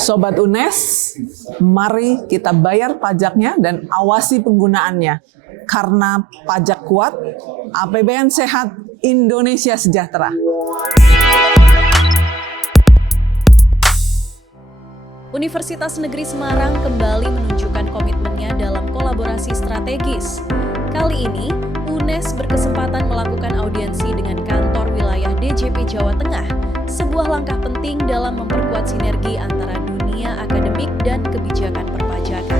Sobat UNES, mari kita bayar pajaknya dan awasi penggunaannya. Karena pajak kuat, APBN sehat, Indonesia sejahtera. Universitas Negeri Semarang kembali menunjukkan komitmennya dalam kolaborasi strategis. Kali ini, UNES berkesempatan melakukan audiensi dengan kantor wilayah DJP Jawa Tengah, sebuah langkah penting dalam memperkuat sinergi antara dunia akademik dan kebijakan perpajakan.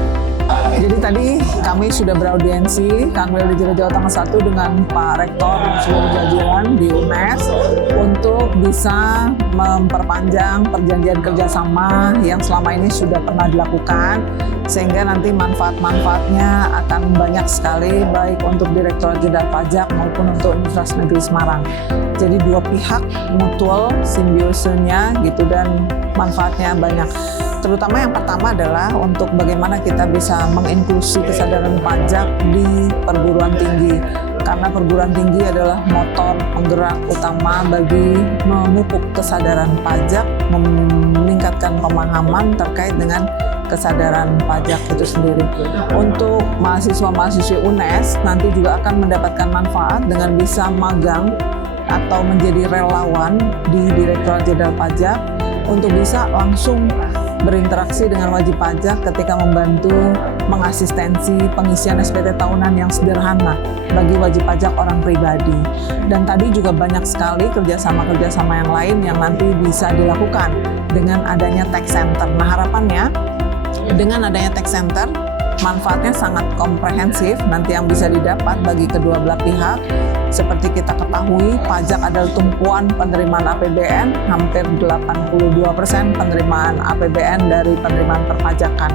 Jadi tadi kami sudah beraudiensi Kanwil DJP Jawa Tengah 1 dengan Pak Rektor dan seluruh jajaran di UNES untuk bisa memperpanjang perjanjian kerjasama yang selama ini sudah pernah dilakukan, sehingga nanti manfaat-manfaatnya akan banyak sekali, baik untuk Direktorat Jenderal Pajak maupun untuk Universitas Negeri Semarang. Jadi dua pihak mutual simbiosenya gitu, dan manfaatnya banyak. Terutama yang pertama adalah untuk bagaimana kita bisa menginklusi kesadaran pajak di perguruan tinggi. Karena perguruan tinggi adalah motor penggerak utama bagi memupuk kesadaran pajak, meningkatkan pemahaman terkait dengan kesadaran pajak itu sendiri. Untuk mahasiswa-mahasiswi UNES nanti juga akan mendapatkan manfaat dengan bisa magang atau menjadi relawan di Direktorat Jenderal Pajak untuk bisa langsung berinteraksi dengan wajib pajak ketika membantu mengasistensi pengisian SPT tahunan yang sederhana bagi wajib pajak orang pribadi. Dan tadi juga banyak sekali kerjasama-kerjasama yang lain yang nanti bisa dilakukan dengan adanya tax center. Nah, harapannya dengan adanya tax center, manfaatnya sangat komprehensif nanti yang bisa didapat bagi kedua belah pihak. Seperti kita ketahui, pajak adalah tumpuan penerimaan APBN, hampir 82% penerimaan APBN dari penerimaan perpajakan.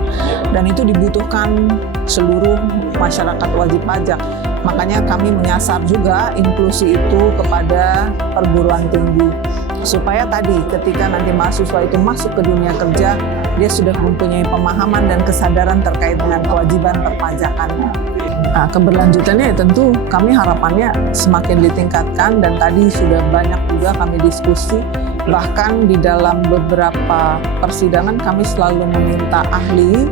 Dan itu dibutuhkan seluruh masyarakat wajib pajak. Makanya kami menyasar juga inklusi itu kepada perguruan tinggi. Supaya tadi ketika nanti mahasiswa itu masuk ke dunia kerja, dia sudah mempunyai pemahaman dan kesadaran terkait dengan kewajiban perpajakannya. Nah, keberlanjutannya ya tentu kami harapannya semakin ditingkatkan, dan tadi sudah banyak juga kami diskusi. Bahkan di dalam beberapa persidangan kami selalu meminta ahli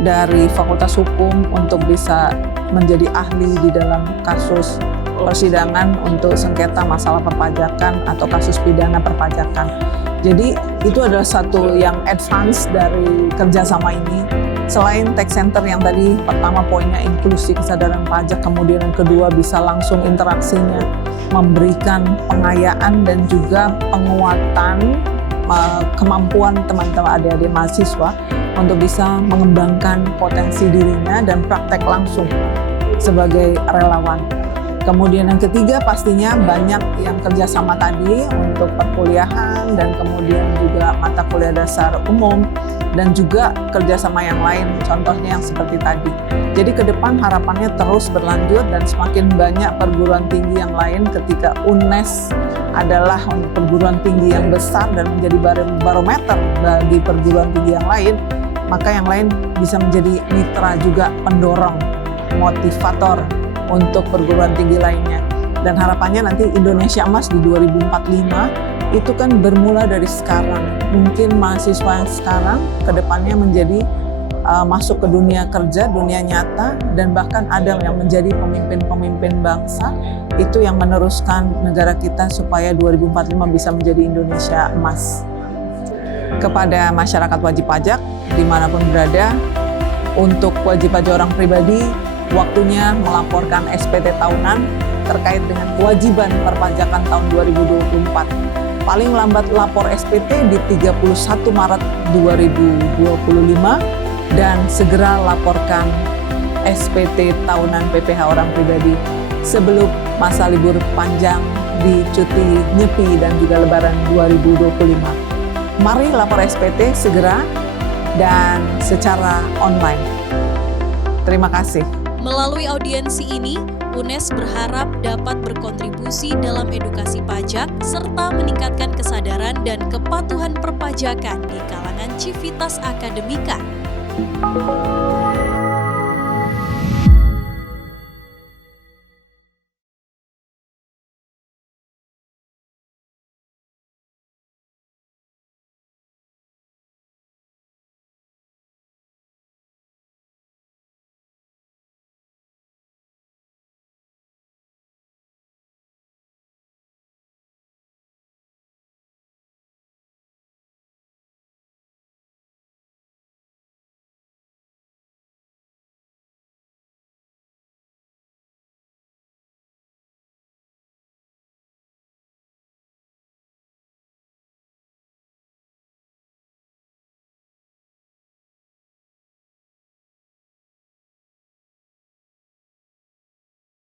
dari Fakultas Hukum untuk bisa menjadi ahli di dalam kasus persidangan untuk sengketa masalah perpajakan atau kasus pidana perpajakan. Jadi itu adalah satu yang advance dari kerjasama ini. Selain tax center yang tadi pertama poinnya inklusi kesadaran pajak, kemudian yang kedua bisa langsung interaksinya, memberikan pengayaan dan juga penguatan kemampuan teman-teman adik-adik mahasiswa untuk bisa mengembangkan potensi dirinya dan praktek langsung sebagai relawan. Kemudian yang ketiga pastinya banyak yang kerjasama tadi untuk perkuliahan dan kemudian juga mata kuliah dasar umum dan juga kerjasama yang lain, contohnya yang seperti tadi. Jadi ke depan harapannya terus berlanjut dan semakin banyak perguruan tinggi yang lain ketika UNES adalah perguruan tinggi yang besar dan menjadi barometer bagi perguruan tinggi yang lain, maka yang lain bisa menjadi mitra juga pendorong, motivator untuk perguruan tinggi lainnya. Dan harapannya nanti Indonesia Emas di 2045 itu kan bermula dari sekarang. Mungkin mahasiswa yang sekarang ke depannya menjadi masuk ke dunia kerja, dunia nyata, dan bahkan ada yang menjadi pemimpin-pemimpin bangsa, itu yang meneruskan negara kita supaya 2045 bisa menjadi Indonesia Emas. Kepada masyarakat wajib pajak dimanapun berada, untuk wajib pajak orang pribadi, waktunya melaporkan SPT tahunan terkait dengan kewajiban perpajakan tahun 2024. Paling lambat lapor SPT di 31 Maret 2025 dan segera laporkan SPT tahunan PPh orang pribadi sebelum masa libur panjang di cuti Nyepi dan juga Lebaran 2025. Mari lapor SPT segera dan secara online. Terima kasih. Melalui audiensi ini, UNES berharap dapat berkontribusi dalam edukasi pajak serta meningkatkan kesadaran dan kepatuhan perpajakan di kalangan civitas akademika.